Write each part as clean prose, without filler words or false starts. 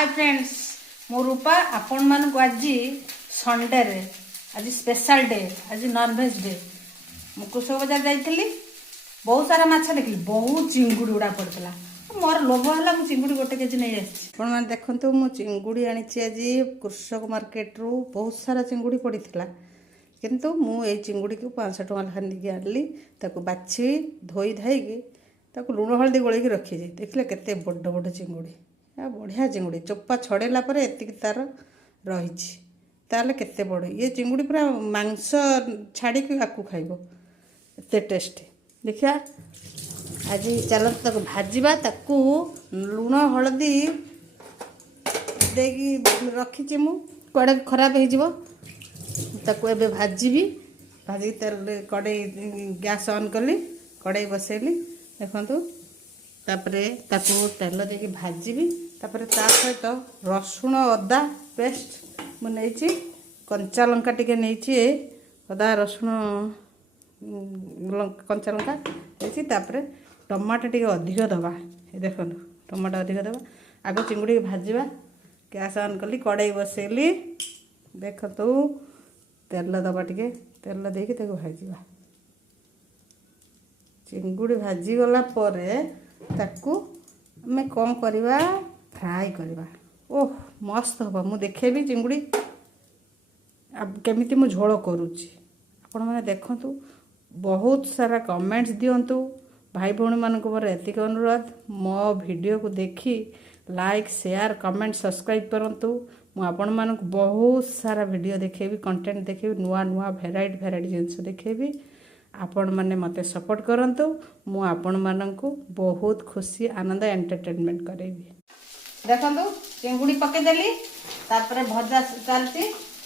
Hi friends मो रूपा आपण मान को आज संडे रे आज स्पेशल डे आज नॉनवेज डे मु कृषक बजार जाइली बहुत सारा माछ देखली बहुत चिंगुड़ी गुड़ा पड़ता मोर लोभ है मुझे चिंगुड़ी गोटे केजी नहीं आसान देखो मु चिंगुड़ी आनी आज कृषक मार्केट रू बहुत सारा चिंगुड़ी पड़ा किंतु मु ए चिंगुड़ी को 500 टଙ୍କା लेखा नहीं आनली ताको बाछी धोई धाई ताको लुण हलदी गोल रखी देखले केते बड़ बड़ चिंगुड़ी बढ़िया चिंगुड़ी चोपा छड़ेला पर एति तार रही ताले केते बड़ ये चिंगुड़ी पूरा मांस छाड़ी आकु खाइबो एते टेस्टी देखिया आज चलो ताको भाजीबा ताकू लुण हलदी देगी रखी मु कड़े खराब हो जिवो ताकू एबे भाजीबी भाजी तेल कड़े गैस ऑन कली कड़े बसैली देखंतु तापरे ताकू तेल देकी भाजीबी तापरे ता सहित रसुण अदा पेस्ट मु नेछि कंचा लंका टिके नेछि अदा रसुण कंचा लंका नेछि तापरे टमाटो टिके अधिक दबा देखंतु टमाटो अधिक दबा आगो चिंगुड़ी भाजीबा गैस ऑन कली कड़ाई बसैली देखंतु तेल दबा टिके तेल देकी ताको भाजीबा चिंगुड़ी भाजी गला परे ताकू आमे कौन करवा फ्राए करवा ओह मस्त हम मु देखेबी चिंगुड़ी केमिति मु झोल करुच्ची आपण मैंने देखंतु बहुत सारा कमेंट्स दियंतु भाई भौणी मानक मोर एतिक अनुरोध मो वीडियो को देखी लाइक शेयर कमेंट सब्सक्राइब करंतु मु आपण मानक बहुत सारा वीडियो देखेबी कंटेंट देखेबी नुआ नुआ वेराइटी जिनस देखेबी आपण माने मते सपोर्ट करंतु मु आपण मानक बहुत खुशी आनंद एंटरटेनमेंट करेबी देखंतु चिंगुड़ी पके देली तापर भजा चलती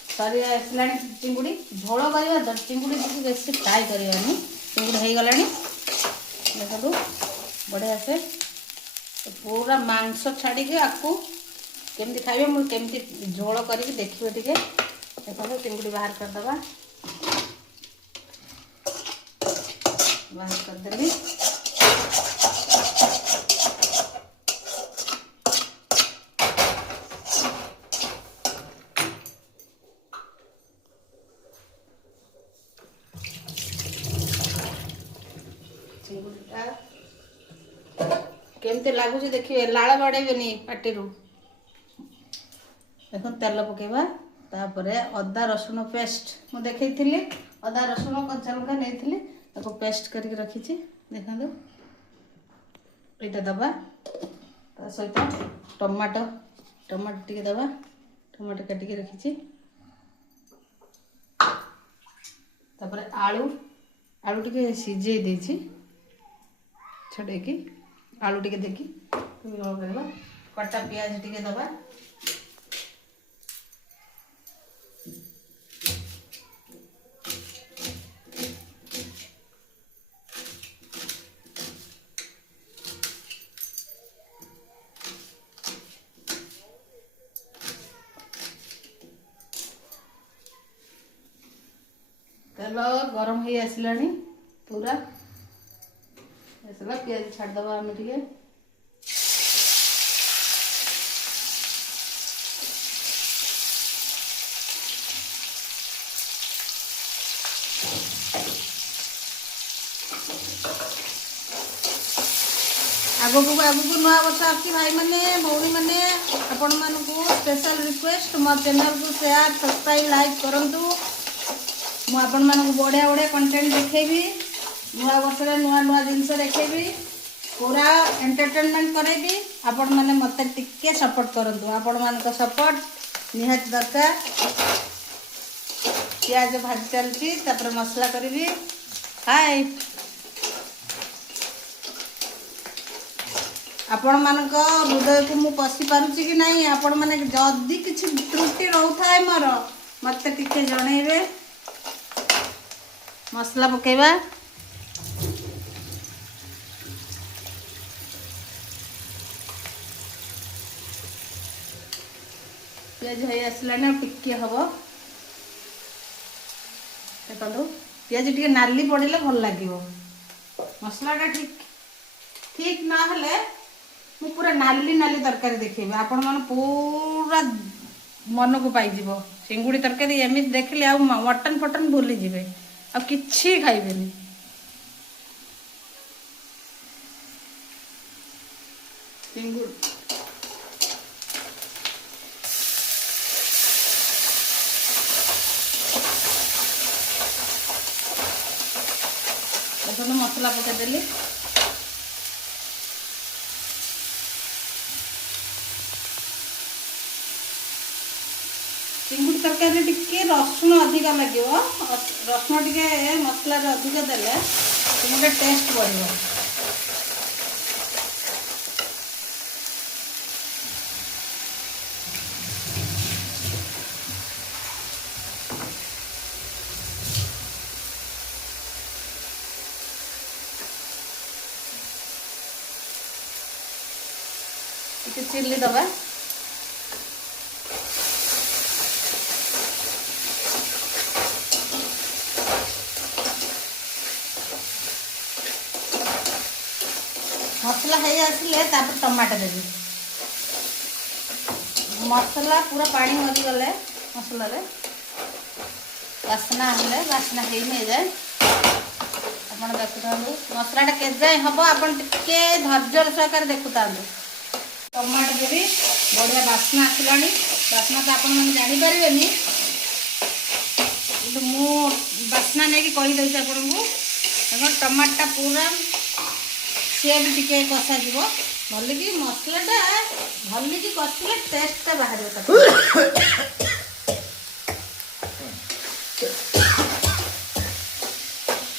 सरी आसलानी चिंगुड़ी झोल करवा चिंगुड़ी बेसी फ्राए करवानी चिंगुड़ी हो गलानी देखो बढ़िया से पूरा मांस छाड़ी आपको केमती खाइबे मु केमती झोल करके देखिए टिके देखो चिंगुड़ी बाहर करदबा बाहर करदेली केमती लगुच देखिए लाल बड़ेबेनी पार्टी देख तेल पकेबा तापर अदा रसुण पेस्ट मु देखी अदा रसुण कंचा लंका नहीं ताको पेस्ट करके रखी देखो यहाँ दबा ता सहित टमाटो टमाटो टी दबा टमाटो काटिकी रखी तापर आलू आलू टी सीझे देछि छड़ेकी आलू टी देखी करवा कटा पियाज टी दबा तेल गरम हो आसलानी पूरा आसला पियाज छाड़दबा आम टे आगक नुआ वर्ष आसी भाई मैंने भौणी मैंने आपण मानू स्पेशल रिक्वेस्ट मो चैनल को शेयर सब्सक्राइब लाइक करंतु मु आपण मानू बढ़िया बढ़िया कंटेंट देखेबी नुआ वर्ष नुआ नुआ जिनस देखेबी पूरा एंटरटेनमेंट करेबी आपण माने मते टिके सपोर्ट करंतु आपण मानक सपोर्ट निहात दरकार प्याज भाजी चलती तापर मसला करीबी हाय आपण मानक हृदय को मु पसी पारुची कि नहीं आपण माने जदी किछि त्रुटि रहउथाय मोर मते टिके जणेबे मसला पकेबा पियाज हो आसला टिके हम देखो पियाज टिके नाली पड़े भल लगे मसलाटा ठीक ठीक ना हेले ମୁଁ ପୁରା ନାଲି ନାଲି ତରକାରୀ ଦେଖେଇବି, ଆପଣମାନେ ପୁରା ମନକୁ ପାଇଯିବ। ଚିଙ୍ଗୁଡ଼ି ତରକାରୀ ଏମିତି ଦେଖିଲେ ଆଉ ମଟନ୍ ଫଟନ୍ ଭୁଲିଯିବେ, ଆଉ କିଛି ଖାଇବେନି। ଚିଙ୍ଗୁଡ଼ି ଦେଖନ୍ତୁ ମସଲା ପକେଇଦେଲି। ଚିଙ୍ଗୁଡ଼ି ତରକାରୀରେ ଟିକେ ରସୁଣ ଅଧିକ ଲାଗିବ, ରସୁଣ ଟିକେ ମସଲାରେ ଅଧିକ ଦେଲେ ଚିଙ୍ଗୁଡ଼ି ଟେଷ୍ଟ ବଢ଼ିବ। ଟିକେ ଚିଲି ଦେବା। ମସଲା ହେଇ ଆସିଲେ ତାପରେ ଟମାଟୋ ଦେବି। ମସଲା ପୁରା ପାଣି ମରିଗଲେ ମସଲାରେ ବାସ୍ନା ଆସିଲେ, ବାସ୍ନା ହେଇନି ଏଯାଏ ଆପଣ ଦେଖୁଥାନ୍ତୁ। ମସଲାଟା କେଯାଏ ହେବ ଆପଣ ଟିକେ ଧୈର୍ଯ୍ୟର ସହକାରେ ଦେଖୁଥାନ୍ତୁ। ଟମାଟୋ ଦେବି, ବଢ଼ିଆ ବାସ୍ନା ଆସିଲାଣି। ବାସ୍ନା ତ ଆପଣମାନେ ଜାଣିପାରିବେନି, କିନ୍ତୁ ମୁଁ ବାସ୍ନା ନେଇକି କହିଦେଉଛି ଆପଣଙ୍କୁ। ଦେଖ ଟମାଟୋଟା ପୁରା ସିଏ ବି ଟିକେ କଷାଯିବ ଭଲିକି, ମସଲାଟା ଭଲିକି କଷିଲେ ଟେଷ୍ଟଟା ବାହାରିବ ତାକୁ।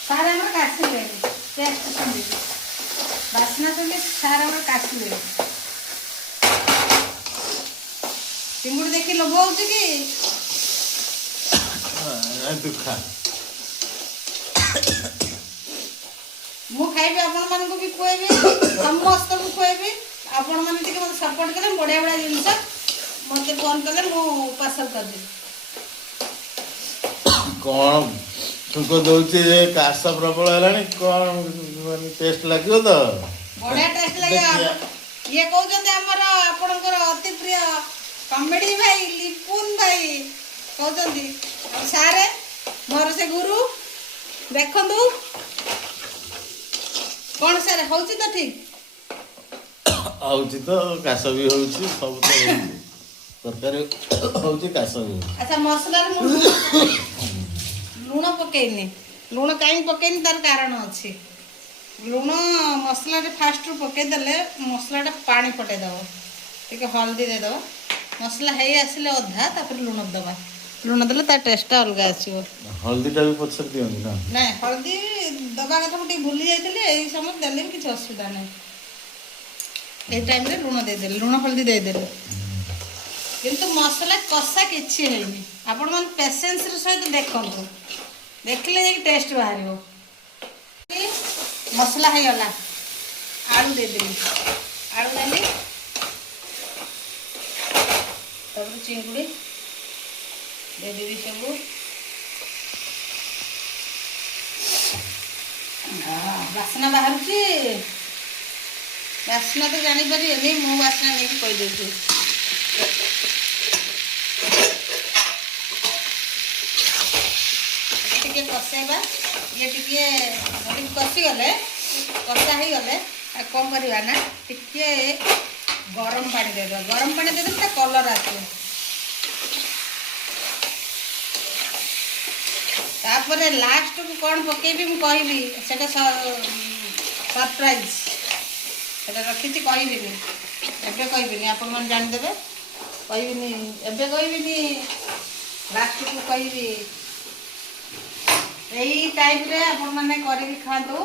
ସାର୍ ଆମର କାଶିଲେଣି, ଟେଷ୍ଟ ଶୁଣିବି, ବାସ୍ନା ଶୁଣିଲେ ସାର୍ ଆମର କାଶିଲେଣି। ଚିଙ୍ଗୁଡ଼ି ଦେଖି ଲୋଭ ହଉଛି କି? ମୁଁ ଖାଇବି, ଆପଣମାନଙ୍କୁ ବି ଖୁଆଇବି, ସମସ୍ତଙ୍କୁ ଖୁଆଇବି। ଆପଣମାନେ ଟିକେ ମୋତେ ସପୋର୍ଟ କଲେ, ବଢ଼ିଆ ବଢ଼ିଆ ଜିନିଷ ମୋତେ ଫୋନ୍ କଲେ ମୁଁ ପାର୍ସଲ କରିଦେବି। କ'ଣ ଛୁଙ୍କ ଦଉଛି, କାଶ ପ୍ରବଳ ହେଲାଣି, କ'ଣ ମାନେ ଟେଷ୍ଟ ଲାଗିବ ତ? ବଢ଼ିଆ ଟେଷ୍ଟ ଲାଗିବ। ଇଏ କହୁଛନ୍ତି ଆମର ଆପଣଙ୍କର ଅତି ପ୍ରିୟ କମେଡି ଭାଇ ଲିପୁନ ଭାଇ କହୁଛନ୍ତି, ଆଉ ସାରେ ମୋର ସେ ଗୁରୁ। ଦେଖନ୍ତୁ କ'ଣ ସାର୍ ହଉଛି ତ ଠିକ୍? ହଉଛି ତ, କାଶ ବି ହଉଛି, ସବୁ ତ ହଉଛି, ତରକାରୀ ହଉଛି, କାଶ ବି ହଉଛି। ଆଚ୍ଛା, ମସଲାରେ ମୁଁ ଲୁଣ ପକେଇନି। ଲୁଣ କାହିଁକି ପକେଇନି ତାର କାରଣ ଅଛି। ଲୁଣ ମସଲାରେ ଫାଷ୍ଟରୁ ପକେଇଦେଲେ ମସଲାଟା ପାଣି ଫଟେଇଦେବ। ଟିକେ ହଳଦୀ ଦେଇଦେବ, ମସଲା ହେଇ ଆସିଲେ ଅଧା, ତାପରେ ଲୁଣ ଦେବା। ଲୁଣ ଦେଲେ ତା ଟେଷ୍ଟଟା ଅଲଗା ଆସିବ। ହଳଦୀଟା ବି ପଛରେ ଦିଅନ୍ତି ନା? ନାଇଁ, ହଳଦୀ ଦେବା କଥା ମୁଁ ଟିକେ ଭୁଲି ଯାଇଥିଲି, ଏଇ ସମୟରେ ଦେଲେ ବି କିଛି ଅସୁବିଧା ନାହିଁ। ଏଇ ଟାଇମରେ ଲୁଣ ଦେଇଦେଲି, ଲୁଣ ହଳଦୀ ଦେଇଦେଲି, କିନ୍ତୁ ମସଲା କଷା କିଛି ହେଇନି। ଆପଣମାନେ ପେସେନ୍ସର ସହିତ ଦେଖନ୍ତୁ, ଦେଖିଲେ ଯାଇକି ଟେଷ୍ଟ ବାହାରିବ। ମସଲା ହେଇଗଲା, ଆଳୁ ଦେଇଦେଲି, ଆଳୁ ଦେଲି, ତାପରେ ଚିଙ୍ଗୁଡ଼ି ଦେଇଦେବି ସବୁ। ବାସ୍ନା ବାହାରୁଛି, ବାସ୍ନା ତ ଜାଣିପାରିବେନି, ମୁଁ ବାସ୍ନା ନେଇକି କହିଦେଉଛି। ଟିକେ କଷେଇବା, ଇଏ ଟିକେ କଷିଗଲେ, କଷା ହେଇଗଲେ ଆଉ କ'ଣ କରିବା ନା, ଟିକେ ଗରମ ପାଣି ଦେଇଦେବା। ଗରମ ପାଣି ଦେଇଦେଲେ ତା କଲର୍ ଆସିବ। ତାପରେ ଲାଷ୍ଟକୁ କ'ଣ ପକେଇବି ମୁଁ କହିବି, ସେଇଟା ସରପ୍ରାଇଜ୍। ସେଇଟା ରଖିଛି, କହିବିନି ଏବେ, କହିବିନି, ଆପଣମାନେ ଜାଣିଦେବେ। କହିବିନି ଏବେ, କହିବିନି, ଲାଷ୍ଟକୁ କହିବି। ଏଇ ଟାଇପ୍ରେ ଆପଣମାନେ କରିକି ଖାଆନ୍ତୁ।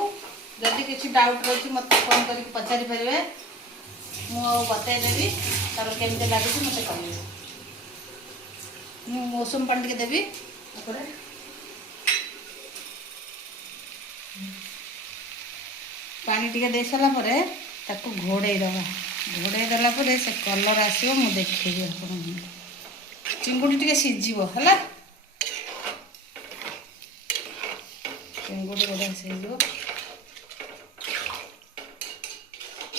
ଯଦି କିଛି ଡାଉଟ୍ ରହୁଛି ମୋତେ ଫୋନ୍ କରିକି ପଚାରି ପାରିବେ, ମୁଁ ଆଉ ବତେଇଦେବି ତାର କେମିତି ଲାଗୁଛି ମୋତେ କହିବେ। ମୁଁ ଉଷୁମ ପାଣି ଟିକେ ଦେବି ଉପରେ। ପାଣି ଟିକେ ଦେଇ ସାରିଲା ପରେ ତାକୁ ଘୋଡ଼େଇ ଦେବା। ଘୋଡ଼େଇ ଦେଲା ପରେ ସେ କଲର୍ ଆସିବ, ମୁଁ ଦେଖେଇବି ଆପଣଙ୍କୁ। ଚିଙ୍ଗୁଡ଼ି ଟିକେ ସିଝିବ ହେଲା, ଚିଙ୍ଗୁଡ଼ି ବଢ଼ିଆ ସିଝିବ।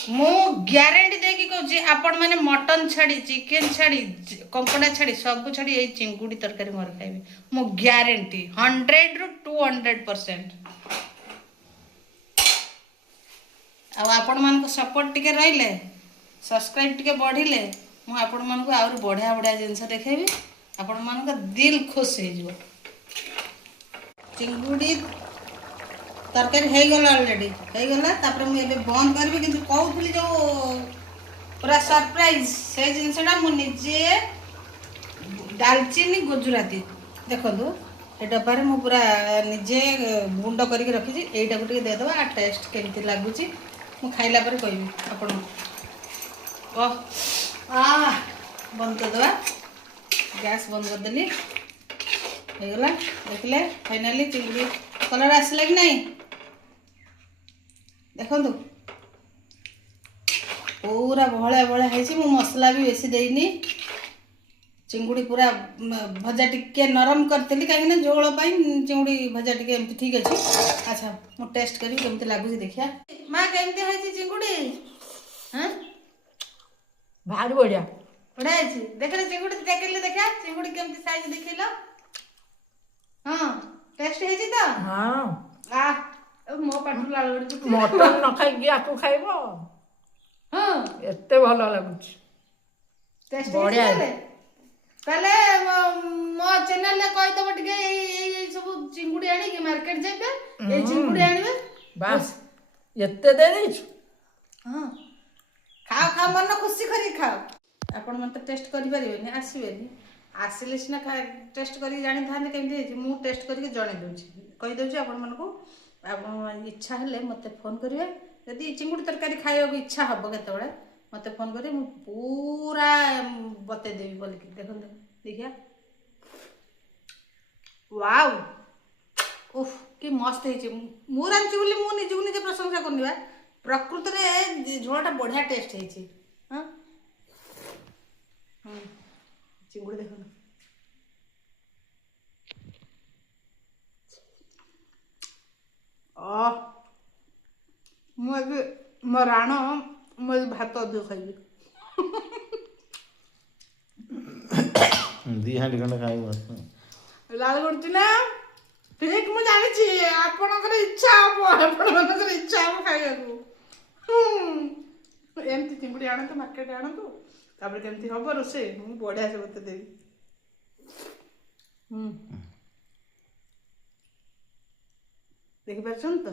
ମୁଁ ଗ୍ୟାରେଣ୍ଟି ଦେଇକି କହୁଛି ଆପଣ ମାନେ ମଟନ ଛାଡ଼ି ଚିକେନ ଛାଡ଼ି କଙ୍କଡ଼ା ଛାଡ଼ି ସବୁ ଛାଡ଼ି ଏଇ ଚିଙ୍ଗୁଡ଼ି ତରକାରୀ ମୋର ଖାଇବେ ମୁଁ ଗ୍ୟାରେଣ୍ଟି 100ରୁ 200%। ଆଉ ଆପଣମାନଙ୍କ ସପୋର୍ଟ ଟିକେ ରହିଲେ ସବସ୍କ୍ରାଇବ୍ ଟିକେ ବଢ଼ିଲେ ମୁଁ ଆପଣମାନଙ୍କୁ ଆହୁରି ବଢ଼ିଆ ବଢ଼ିଆ ଜିନିଷ ଦେଖେଇବି ଆପଣମାନଙ୍କ ଦିଲ୍ ଖୁସି ହେଇଯିବ। ଚିଙ୍ଗୁଡ଼ି ତରକାରୀ ହେଇଗଲା ଅଲରେଡ଼ି ହେଇଗଲା ତାପରେ ମୁଁ ଏବେ ବନ୍ଦ କରିବି କିନ୍ତୁ କହୁଥିଲି ଯେଉଁ ପୁରା ସରପ୍ରାଇଜ ସେ ଜିନିଷଟା ମୁଁ ନିଜେ ଡାଲଚିନି ଗୁଜୁରାତି ଦେଖନ୍ତୁ ଏ ଡବାରେ ମୁଁ ପୁରା ନିଜେ ଗୁଣ୍ଡ କରିକି ରଖିଛି ଏଇଟାକୁ ଟିକେ ଦେଇଦେବା ଟେଷ୍ଟ କେମିତି ଲାଗୁଛି ମୁଁ ଖାଇଲା ପରେ କହିବି ଆପଣଙ୍କୁ। ବନ୍ଦ କରିଦେବା ଗ୍ୟାସ୍ ବନ୍ଦ କରିଦେଲି ହେଇଗଲା ଦେଖିଲେ ଫାଇନାଲି ଚିଙ୍ଗୁଡ଼ି କଲର୍ ଆସିଲା କି ନାହିଁ ଦେଖନ୍ତୁ पूरा भलिया भलिया है मु मसला भी बेसी देनी चिंगुड़ी पूरा भजा टिके नरम करी कहीं झोल चिंगुड़ी भजा टिके ठीक अच्छे। अच्छा मु टेस्ट करी केमती लगुच देखिया माँ केमती है चिंगुड़ी हाँ भारी बढ़िया बढ़िया है देखले चिंगुड़ी देखले देखा चिंगुड़ी केमती साइज देखिल हाँ टेस्ट है तो हाँ आ मो पाठ लाल मटन न खाई आकु खाइब हाँ एते भल लगुच टेस्ट बढ़िया ताले मो चैनल ले कहि दबो टिके ए सब चिंगुडी आनी के मार्केट जेबे ए चिंगुडी आनीबे बस एते दे देछ हां खाओ खाओ मन खुशी करी खाओ आपण मन तो टेस्ट करि परिबेनी आसीबेनी आसिले सिना टेस्ट करी जानि थाने केमती हे मु टेस्ट करी जणे दोछि कहि दोछि आपण मन को आपण इच्छा हेले मते फोन करिवे यदि चिंगुडी तरकारी खाइयो इच्छा हबो केतबळे मते फोन करी मु पूरा बते देबी बोल के देखो देखिया वाओ उफ कि मस्त है मु रांची बोली मु निजु निजे प्रशंसा करनी बा प्रकृति रे झोलटा बढ़िया टेस्ट है हां चिंगुड़ी देखो आ मु अभी मो राणो मु भात अधिक खाइबी दी हांडी खंडे खाइब लाल करती ना ठीक मु जानिछि आपनकर इच्छा हबो आपनकर इच्छा हबो खाइबाकू एमती चिंगुड़ी आनतु मार्केट आनतु तापर केमती हबो रोसे मु बढ़िया से बते देबी देखि परछन तो